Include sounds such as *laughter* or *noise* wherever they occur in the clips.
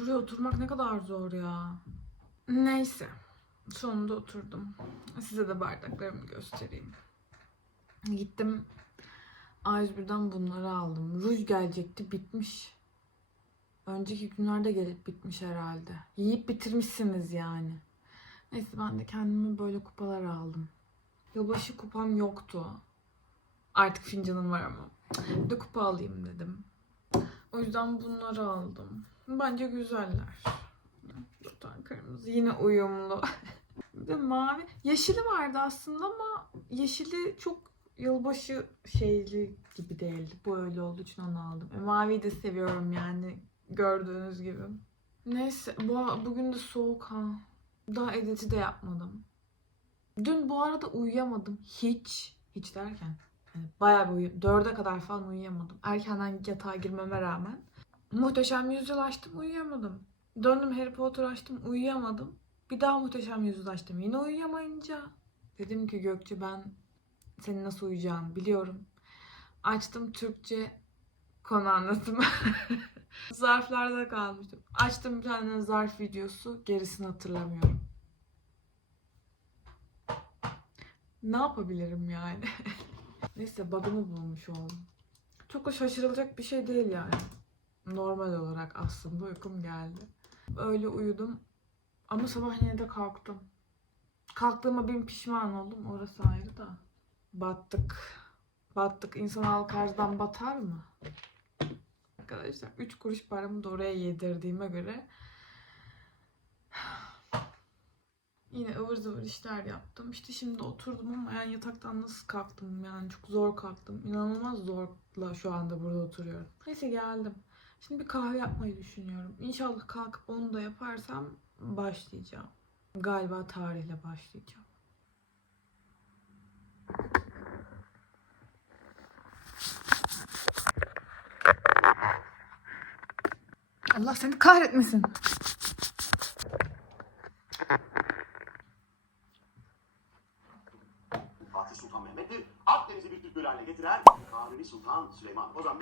Şuraya oturmak ne kadar zor ya. Neyse. Sonunda oturdum. Size de bardaklarımı göstereyim. Gittim. A101'den bunları aldım. Ruj gelecekti bitmiş. Önceki günlerde gelip bitmiş herhalde. Yiyip bitirmişsiniz yani. Neyse ben de kendime böyle kupalar aldım. Yılbaşı kupam yoktu. Artık fincanım var ama. Bir de kupa alayım dedim. O yüzden bunları aldım. Bence güzeller. Zaten kırmızı yine uyumlu. *laughs* bir de mavi. Yeşili vardı aslında ama yeşili çok yılbaşı şeyli gibi değildi. Bu öyle olduğu için onu aldım. E, maviyi de seviyorum yani gördüğünüz gibi. Neyse bu, bugün de soğuk ha. Daha editi de yapmadım. Dün bu arada uyuyamadım. Hiç. Hiç derken. Yani bayağı bir uyuyamadım. Dörde kadar falan uyuyamadım. Erkenden yatağa girmeme rağmen. Muhteşem Yüzyıl açtım uyuyamadım. Döndüm Harry Potter açtım uyuyamadım. Bir daha Muhteşem Yüzyıl açtım yine uyuyamayınca. Dedim ki Gökçe ben senin nasıl uyuyacağını biliyorum. Açtım Türkçe konu anlatımı. *laughs* Zarflarda kalmıştım. Açtım bir tane zarf videosu. Gerisini hatırlamıyorum. Ne yapabilirim yani? *laughs* Neyse bug'ını bulmuş oldum. Çok da şaşırılacak bir şey değil yani. Normal olarak aslında uykum geldi. Öyle uyudum. Ama sabah yine de kalktım. Kalktığıma bin pişman oldum. Orası ayrı da. Battık. Battık. İnsan halkardan batar mı? Arkadaşlar 3 kuruş paramı da oraya yedirdiğime göre *sighs* yine ıvır zıvır işler yaptım. İşte şimdi oturdum ama yani yataktan nasıl kalktım yani çok zor kalktım. İnanılmaz zorla şu anda burada oturuyorum. Neyse geldim. Şimdi bir kahve yapmayı düşünüyorum. İnşallah kalkıp onu da yaparsam başlayacağım. Galiba tarihle başlayacağım. Allah seni kahretmesin. Fatih Sultan Mehmet'tir. Akdeniz'i bir gölü haline getiren Kanuni Sultan Süleyman. O zaman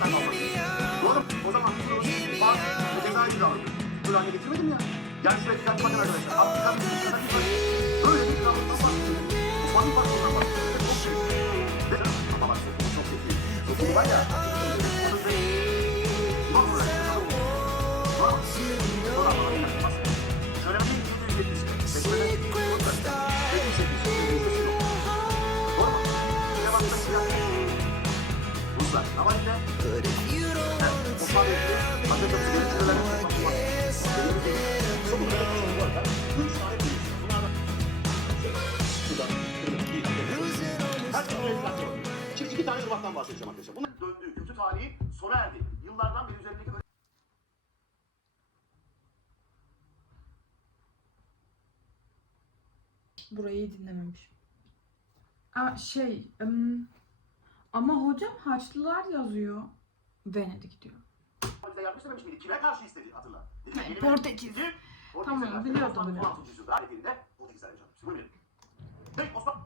1550'de Trabzon'dan Hear kaldı. me out, Oğlum o zaman bazı Cezayir'i de alırdı. Böyle haline getirmedim ya. Yani şuraya dikkat bakın arkadaşlar. Afrika'nın bir kadar bir Böyle bir krallıktan bahsediyorum. Osmanlı Parkı'ndan bahsediyorum. Çok şey. Ve ama bak sokumu çok zeki. Sokumu var ya. Şimdi iki tane ırmaktan bahsedeceğim arkadaşlar. Bunun döndüğü kötü tarihi sona erdi. Yıllardan beri üzerindeki Burayı dinlememiş. Aa, şey ım, ama hocam Haçlılar yazıyor. Venedik diyor. Bize yardım istememiş miydi? Kime karşı istedi hatırla. Dedi ki, benim- Portekiz. Dedi, Tamam, karşı biliyordum Osmanlı bunu. 16. yüzyılda hallettiğinde Portekizler yaşadı. Bilelim. Peki Osmanlı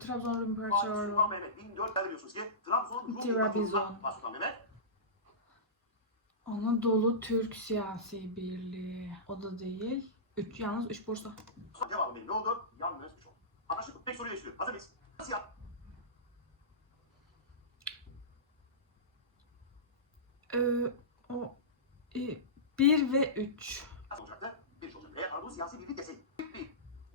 Trabzon Fatih İmparatorluğu. Sultan Mehmet 1400'de biliyorsunuz ki Trabzon Rum Trabzon. Fatih Sultan Mehmet Anadolu Türk Siyasi Birliği. O da değil. Üç, yalnız üç Bursa. Sonra devamı belli oldu. Yalnız üç oldu. Anlaştık. Tek soruyu yaşıyor. Hazır mıyız? Nasıl yap? Ee, o e, bir ve üç. Nasıl olacaktı? Bir iş olacak. Eğer Anadolu siyasi birlik deseydi. Bir.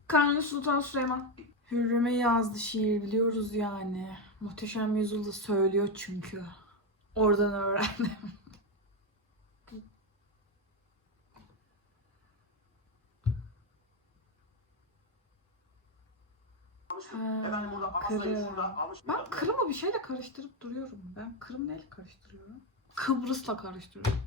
Kanuni Sultan Süleyman. Hürrem'e yazdı şiir biliyoruz yani. Muhteşem Yüzyıl'da söylüyor çünkü. Oradan öğrendim. Efendim burada almış. Ben Kırım'ı bir şeyle karıştırıp duruyorum. Ben Kırım neyle karıştırıyorum? Kıbrıs'la karıştırıyorum.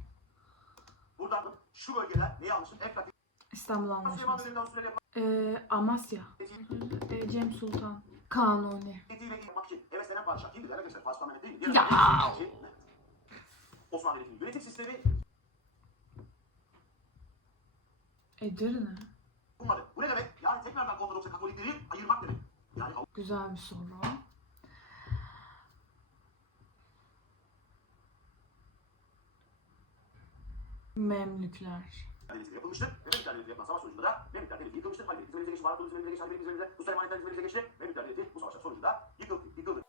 Buradan şu bölgeler neyi almıştır? Efrat. İstanbul Anlaşması. Süreli Ee, Amasya. Ee, Cem Sultan. Kanuni. Fethiyle ilgili için heveslenen padişah kimdir arkadaşlar? Fatih Sultan Mehmet değil mi? Diğer Ya! şey, Osmanlı Devleti'nin yönetim sistemi Edirne. Bu ne demek? Yani tekrardan Ortodoks'a Katolikleri ayırmak demek. Yani Güzel bir soru. Memlükler. Devleti yapılmıştır. Memlükler Devleti yapılan savaş sonucunda da Memlükler Devleti yıkılmıştır. Bizim elimize geçti, Barat bizim elimize geçti, bizim elimize, Usta emanetler bizim elimize geçti. Memlükler Devleti bu savaşlar sonucunda yıkıldı. yıkıldı.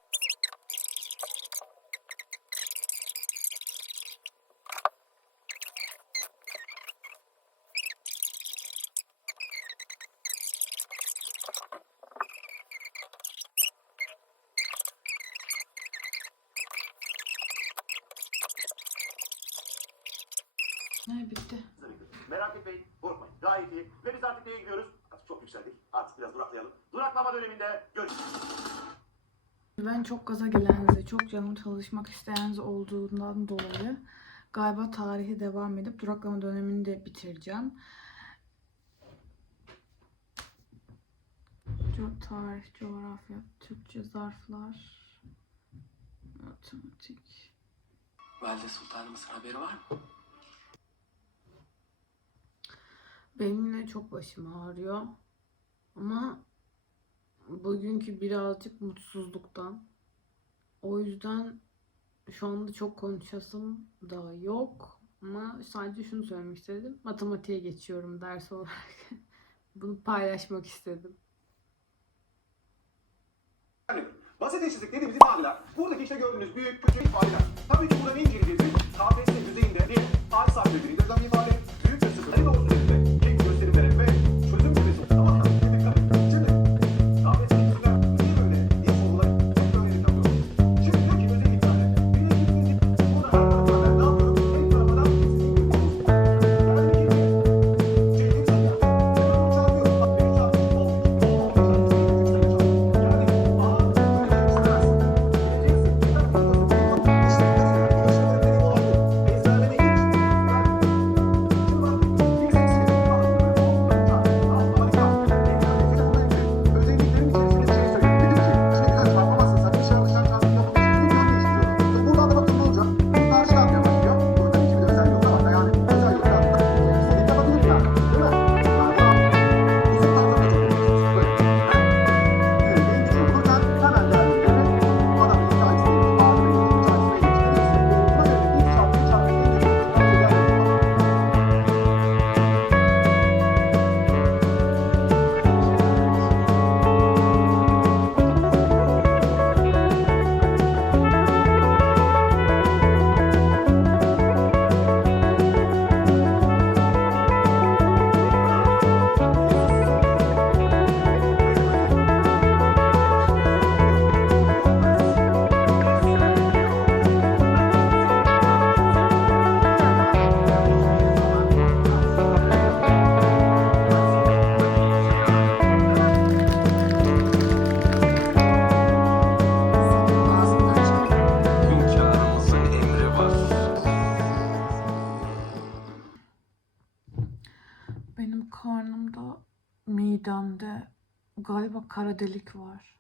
Bitti? Merak etmeyin, korkmayın. Gayet iyi. Ve biz artık neye gidiyoruz? Artık çok yükseldik. Artık biraz duraklayalım. Duraklama döneminde görüşürüz. Ben çok gaza gelenzi, çok canım çalışmak isteyenzi olduğundan dolayı galiba tarihi devam edip duraklama dönemini de bitireceğim. Co- Tarih, coğrafya, Türkçe zarflar, matematik. Valide Sultanımızın haberi var mı? Benim yine çok başım ağrıyor. Ama bugünkü birazcık mutsuzluktan. O yüzden şu anda çok konuşasım da yok. Ama sadece şunu söylemek istedim. Matematiğe geçiyorum ders olarak. *laughs* Bunu paylaşmak istedim. Basit eşitlik dediğimiz ifadeler, buradaki işte gördüğünüz büyük, küçük ifadeler. Tabii ki burada ne inceleyeceğiz? KPSS düzeyinde bir birbirini gözlem bir ifade, büyük ve sıfır. Doğrusu kara delik var.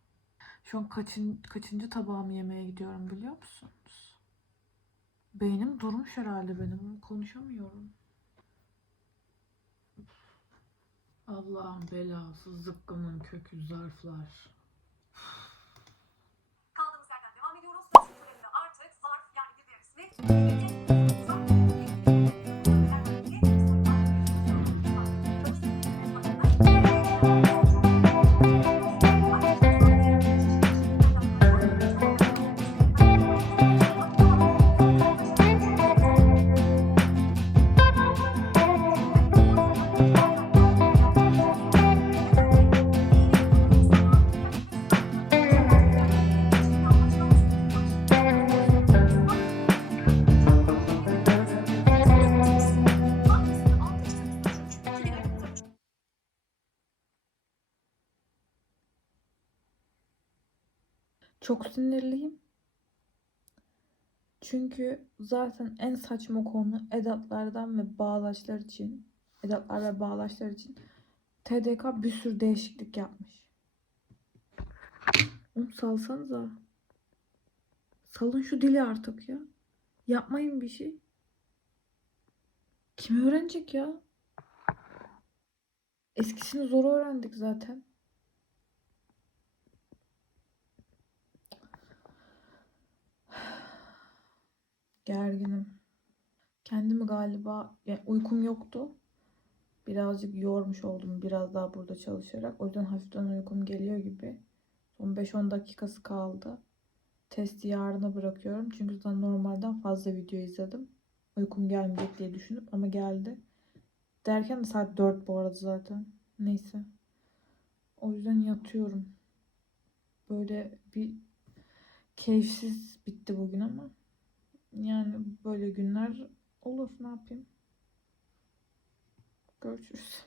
Şu an kaçın, kaçıncı tabağımı yemeye gidiyorum biliyor musunuz? Beynim durmuş herhalde benim. Konuşamıyorum. Allah'ın belası zıkkımın kökü zarflar. Kaldığımız yerden devam ediyoruz. Artık zarf yani bir Çok sinirliyim. Çünkü zaten en saçma konu edatlardan ve bağlaçlar için, edatlar ve bağlaçlar için TDK bir sürü değişiklik yapmış. Oğlum salsanıza. Salın şu dili artık ya. Yapmayın bir şey. Kim öğrenecek ya? Eskisini zor öğrendik zaten. Gerginim. Kendimi galiba yani uykum yoktu. Birazcık yormuş oldum biraz daha burada çalışarak. O yüzden hafiften uykum geliyor gibi. Son 5-10 dakikası kaldı. Testi yarına bırakıyorum. Çünkü zaten normalden fazla video izledim. Uykum gelmeyecek diye düşünüp ama geldi. Derken de saat 4 bu arada zaten. Neyse. O yüzden yatıyorum. Böyle bir keyifsiz bitti bugün ama yani böyle günler olur ne yapayım. Görüşürüz.